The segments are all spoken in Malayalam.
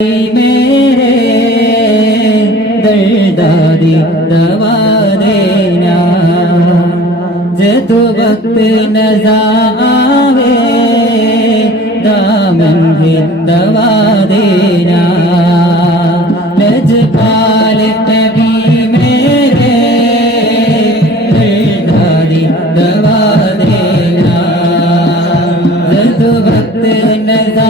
मेरे दर्दारी दवा देना जदों वक्त नज़ा आवे दामन ही दवा देना लजपाल नबी मेरे दर्दारी दवा देना जदों वक्त नज़ा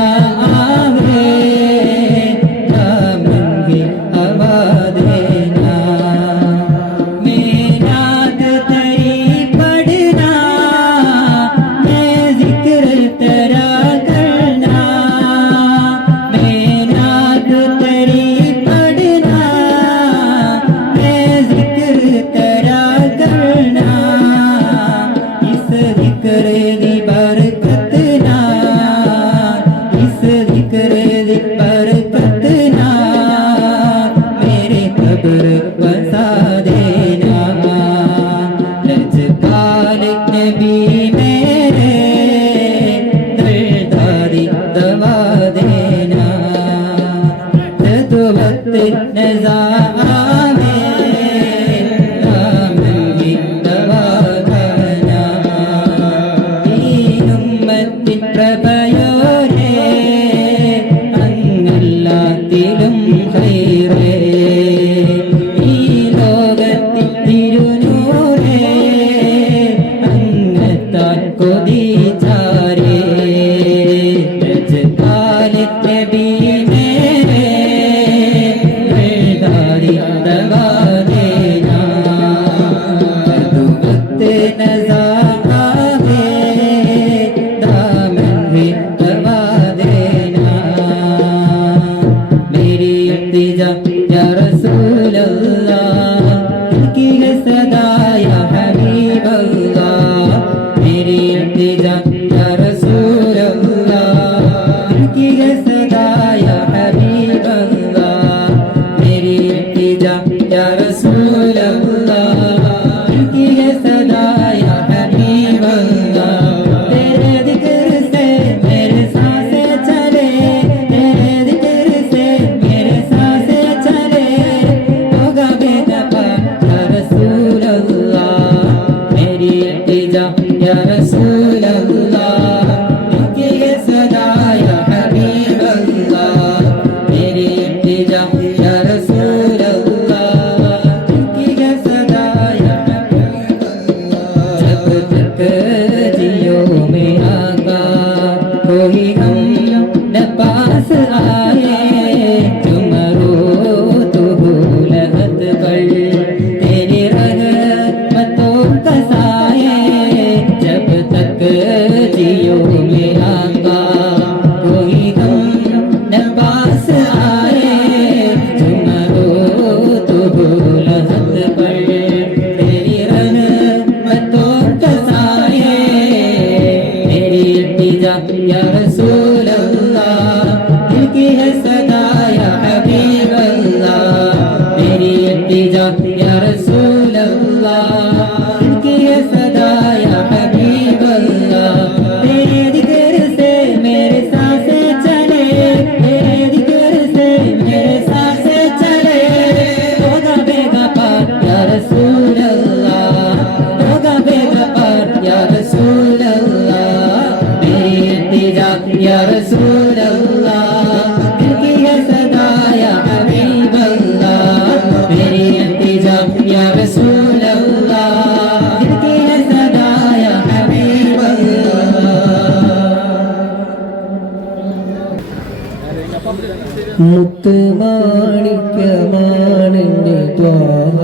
മുത്തുമാണിക്യമാണെന്റെ Thwaha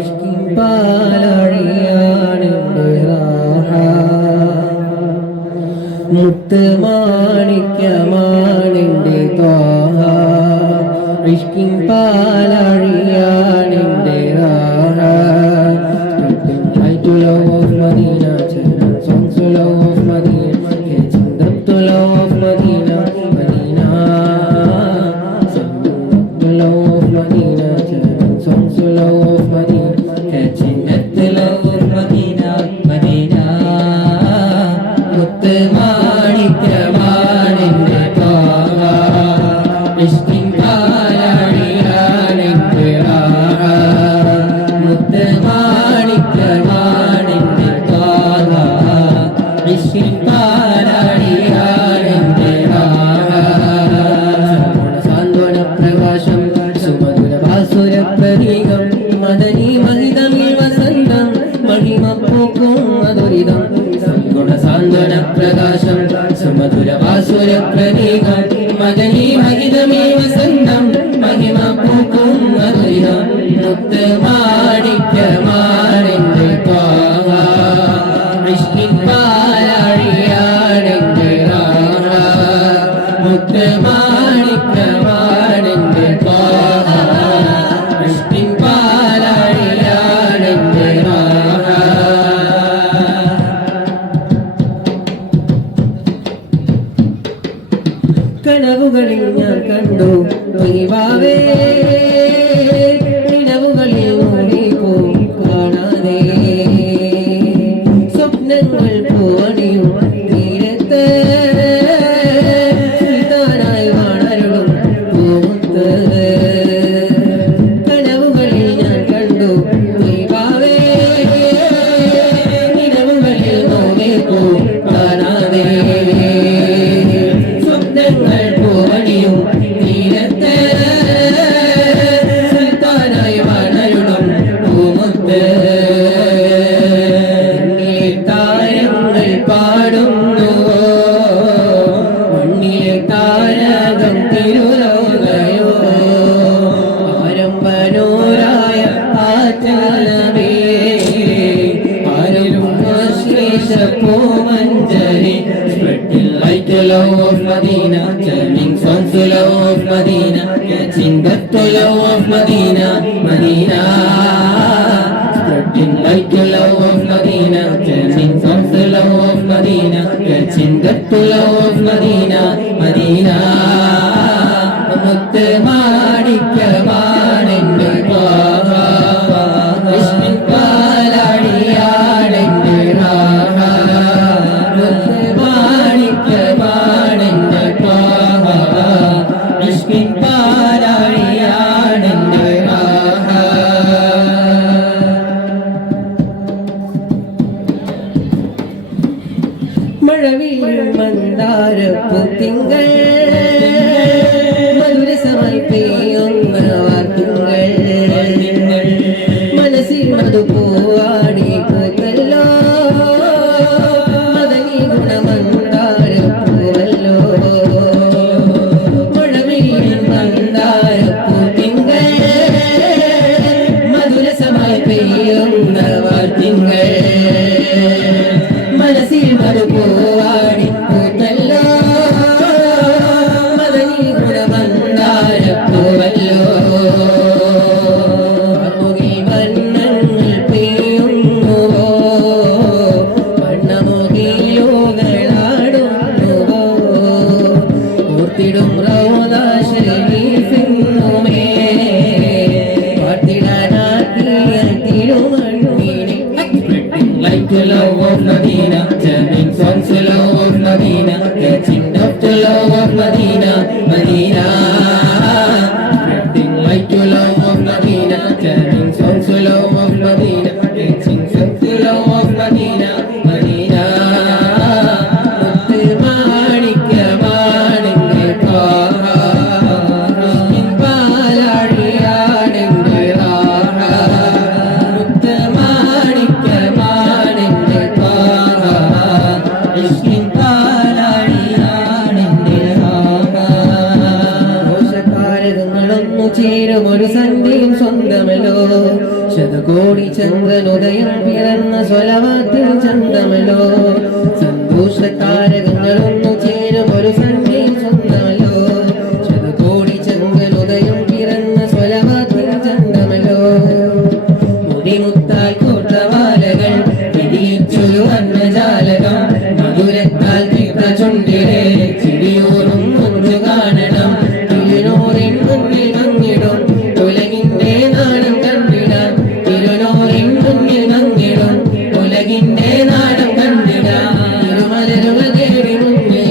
ഇഷ്കിൻ പാലഴിയാണെന്റെ Raha മുത്തുമാണിക്യമാണെന്റെ Thwaha ഇഷ്കിൻ പാലഴിയാണെന്റെ Raha to love of Medina, songs to love of Medina, catching up to love of Medina, Medina. To love of Medina, songs to love of Medina, catching up to love of Medina, Medina. Muttamanikya ഇഷ്കിൻ പാലാഴിയാണെന്റെ Raha മുത്ത് മാണിക്യമാണെന്റെ ത്വാഹ ഇഷ്കിൻ പാലാഴിയാണെന്റെ റാഹ സാന്ത്വന പ്രകാശം സുമധുര ഭാസുര പ്രതീകം മദനി മഹിതമിൽ വസന്തം മഹിമ പൂക്കും മധുരിതം സദ്ഗുണ സാന്ത്വന പ്രകാശം സുമധുര ഭാസുര പ്രതീകം മദനി മഹിതമിൽ വസന്തം മഹിമ പൂക്കും മധുരിതം മുത്ത് മാണിക്യമാണെന്റെ ത്വാഹ ഇഷ്കിൻ പാലാഴിയാണെന്റെ റാഹ മുത്ത് മാണിക്യമാണെന്റെ ത്വാഹ ഇഷ്കിൻ പാലാഴിയാണെന്റെ റാഹ കനവുകളിൽ ഞാൻ കണ്ടു പൊയ്വാവേ നിലവുകളിൽ മൂടിപ്പോ കാണാതെ സ്വപ്നങ്ങൾ പോവണിയും തീരത്ത് സുൽത്താനായി വളരും പൂമുത്ത് കനവുകളിൽ ഞാൻ കണ്ടു പൊയ്വാവേ നിലവുകളിൽ മൂടിപ്പോ കാണാതെ സ്വപ്നങ്ങൾ പോവണിയും തീരത്ത് സുൽത്താനായി വളരും പൂമുത്ത് താരങ്ങൾ പാടുന്നു മണ്ണിലെ താരകം തിരുലോകയോ ആരംഭനൂരായ ആചലമേ ആരും ശ്ലേഷ പൂമഞ്ജരി spreading like the love of Medina, turning songs to love of Medina, catching that to love of Medina, Medina. Spreading like the love of Medina, turning songs to love of Medina, catching that to love of Medina, Medina. മുത്ത് മാണിക്യമാണെന്റെ ത്വാഹ ഇഷ്കിൻ പാലാഴിയാണെന്റെ റാഹ മുത്ത് മാണിക്യമാണെന്റെ ത്വാഹ ഇഷ്കിൻ പാലാഴിയാണെന്റെ റാഹ മഴവിൽ മന്ദാരപ്പൂത്തിങ്കൾ മധുരസമായി പെയ്യുന്ന വാർത്തുകൾ മനസ്സിൽ മധുപൂവാടി പൂത്തല്ലോ മദനി ഗുണമന്ദാരപ്പൂവല്ലോ മഴവിൽ മന്ദാരപ്പൂത്തിങ്കൾ മധുരസമായി പെയ്യുന്ന വാർത്തുകൾ മനസ്സിൽ മധുപൂവാടി പൂത്തല്ലോ മദനി ഗുണമന്ദാരപ്പൂവല്ലോ മുകിൽ വർണ്ണങ്ങൾ പെയ്യുന്നുവോ വണ്ണമുകിലുകളാടുന്നുവോ ഓർത്തിടും Rawdah ശരീഫിന്നുമേ പാർത്തിടാനാക്കിയ തിരുമണ്ണിനെ like the love of Medina, turning songs to love of Medina, catching up to love of Medina, Medina. Spreading like the love of Medina, turning songs to love of Medina, catching songs to love of Medina, Medina. മുത്ത് മാണിക്യമാണെന്റെ ത്വാഹ ഇഷ്കിൻ പാലാഴിയാണെന്റെ റാഹ മുത്ത് മാണിക്യമാണെന്റെ ത്വാഹ ഇഷ്കിൻ പാലാഴിയാണെന്റെ റാഹ ദോഷകാരകങ്ങളൊന്നു ചേരും ഒരു സന്ധ്യയും സ്വന്തമല്ലോ ശതകോടി ചന്ദ്രനുദയം പിറന്ന സ്വലവാത്തിൽ ചന്തമല്ലോ സന്തോഷകാരകങ്ങളൊന്നു ചേരും ഒരു സന്ധ്യയും സ്വന്തമല്ലോ ശതകോടി ചന്ദ്രനുദയം പിറന്ന സ്വലവാത്തിൽ ചന്തമല്ലോ മുടിമുത്താൽ കൂട്ടവാലകൾ പിടിയിച്ചൊരു അന്നജാലകം മധുരത്താൽ തീർത്ത ചുണ്ടിലെ ചിടിയോറും മുഞ്ചു കാണണം തിരുനൂറിൻ മുന്നിൽ മങ്ങിടും ഉലകിന്റെ നാടം കണ്ടിടാം തിരുനൂറിൻ മുന്നിൽ മങ്ങിടും ഉലകിന്റെ നാടം കണ്ടിടാം തിരുമലരുകൾ തേടി മുന്നിൽ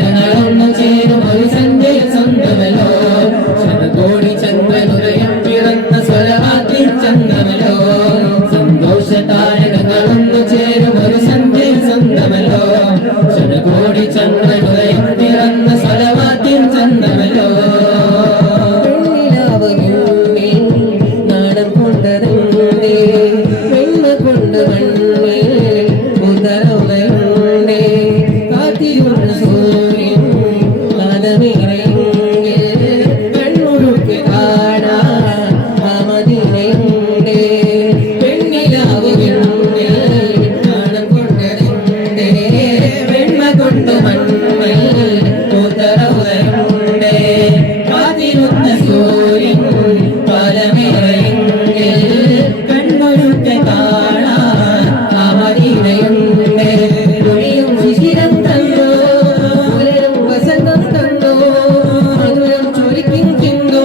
താരകങ്ങളൊന്നു ചേരും ഒരു സന്ധ്യയിൽ സ്വന്തമല്ലോ ശതകോടി ചന്ദ്രനുദയം പിറന്ന സ്വലവാക്കിൻ ചന്ദ്രമല്ലോ സന്തോഷ താരകങ്ങളൊന്നു ചേരും ഒരു സന്ധ്യയിൽ സ്വന്തമല്ലോ ശതകോടി ചന്ദ്രനുദയം പിറന്ന സ്വലവാക്കിൻ ചന്ദ്രമല്ലോ നാടൻ കൊണ്ടതേ വെണ്ണ കൊണ്ട് മണ്ണേ ഉദരവേ കാത്തിരുന്ന സൂര്യൻ കാലമേറെങ്കിൽ കണ്ണുരുക്ക് കാണാ മദീനയുണ്ടേ പെണ്ണിലാവ് നാടൻ കൊണ്ടതേ വെണ്ണ കൊണ്ട് മണ്ണേ ഉദരവേ കാത്തിരുന്ന സൂര്യൻ കാലമേറെങ്കിൽ കണ്ണുരുക്ക് കാണാ മദീനയുണ്ടേ തുണിയും ശിശിരം തന്നോ പുലരും വസന്തം തന്നോ മധുരം ചൊരിക്കും ചിന്തോ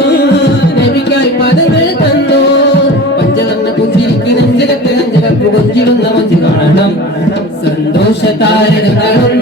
നബിക്കായി പദങ്ങൾ തന്നോ പഞ്ചവർണ്ണ പുഞ്ചിരിക്ക് നെഞ്ചകത്ത് നെഞ്ചകത്ത് കൊഞ്ചിടുന്ന മഞ്ചു കാണണം സന്തോഷ താരകങ്ങളും